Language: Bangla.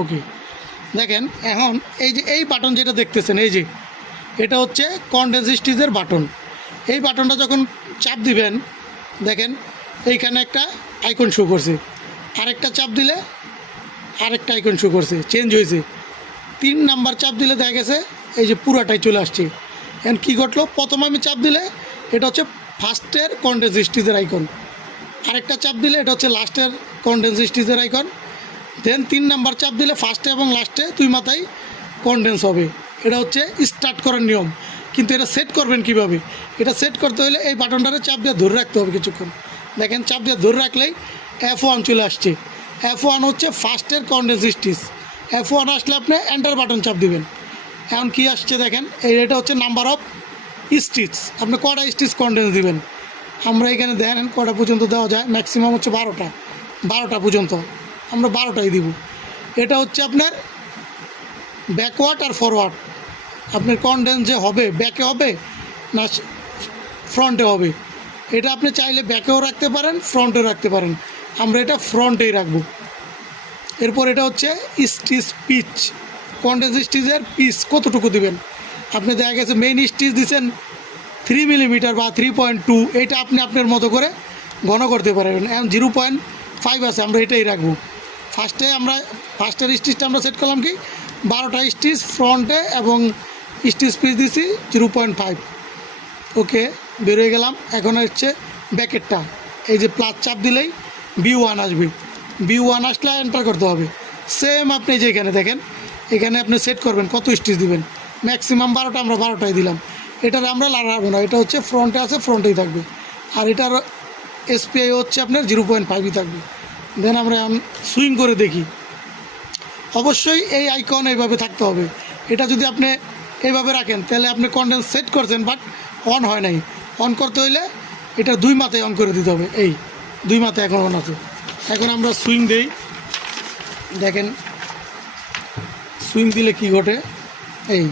ওকে, দেখেন এখন এই যে এই বাটন যেটা দেখতেছেন, এই যে এটা হচ্ছে কনডেন্স স্টিচের বাটন। এই বাটনটা যখন চাপ দিবেন, দেখেন এইখানে একটা আইকন শো করছে, আরেকটা চাপ দিলে আরেকটা আইকন শো করছে, চেঞ্জ হয়েছে। 3 নাম্বার চাপ দিলে দেখা গেছে এই যে পুরাটাই চলে আসছে। এখন কী ঘটলো, প্রথমে আমি চাপ দিলে এটা হচ্ছে ফার্স্টের কনডেন্স স্টিচের আইকন, আরেকটা চাপ দিলে এটা হচ্ছে লাস্টের কনডেন্স স্টিচের আইকন, দেন 3 নাম্বার চাপ দিলে ফার্স্টে এবং লাস্টে 2 মাথায় কনডেন্স হবে। এটা হচ্ছে স্টার্ট করার নিয়ম। কিন্তু এটা সেট করবেন কিভাবে? এটা সেট করতে হলে এই বাটনটারে চাপ দিয়ে ধরে রাখতে হবে কিছুক্ষণ। দেখেন চাপ দিয়ে ধরে রাখলেই F1 চলে আসছে। F1 হচ্ছে ফার্স্টের কনডেন্স স্টিচ। F1 আসলে আপনি এন্টার বাটন চাপ দিবেন। এখন কি আসছে দেখেন, এটা হচ্ছে নাম্বার অফ স্টিচ, আপনি কটা স্টিচ কনডেন্স দিবেন। আমরা এখানে দেখেন কটা পর্যন্ত দেওয়া যায়, ম্যাক্সিমাম হচ্ছে 12টা পর্যন্ত, আমরা 12টাই দিব। এটা হচ্ছে আপনার ব্যাকওয়ার্ড আর ফরওয়ার্ড, আপনার কনডেন্স যে হবে ব্যাকে হবে না ফ্রন্টে হবে, এটা আপনি চাইলে ব্যাকেও রাখতে পারেন, ফ্রন্টেও রাখতে পারেন। আমরা এটা ফ্রন্টেই রাখবো। এরপর এটা হচ্ছে স্টিচ পিচ, কনডেন্স স্টিচের পিচ কতটুকু দিবেন। আপনি দেখা গেছে মেইন স্টিচ দিচ্ছেন 3 মিলিমিটার বা 3.2, এটা আপনি আপনার মতো করে ঘন করতে পারবেন। এখন 0.5 আছে, আমরা এটাই রাখবো। ফার্স্টের স্টিচটা আমরা সেট করলাম কি 12টা স্টিচ ফ্রন্টে এবং স্টিচ পিচ দিছি 0.5। ওকে, বেরোয় গেলাম। এখন হচ্ছে ব্যাকেটটা, এই যে প্লাস চাপ দিলেই B1 আসবে। B1 আসলে এন্টার করতে হবে। সেম আপনি যে এখানে দেখেন, এখানে আপনি সেট করবেন কত স্টিচ দিবেন। ম্যাক্সিমাম 12টা, আমরা 12টাই দিলাম। এটার আমরা লাগাবো না, এটা হচ্ছে ফ্রন্টে আছে, ফ্রন্টেই থাকবে। আর এটার SPI হচ্ছে আপনার 0.5ই থাকবে। দেন আমরা সুইং করে দেখি। অবশ্যই এই আইকন এইভাবে থাকতে হবে। এটা যদি আপনি এইভাবে রাখেন তাহলে আপনি কনডেন্স সেট করছেন বাট অন হয় নাই। অন করতে হইলে এটা 2 মাথায় অন করে দিতে হবে। এই 2 মাথায় এখন অন আছে। এখন আমরা সুইং দেই, দেখেন সুইং দিলে কি ঘটে। এই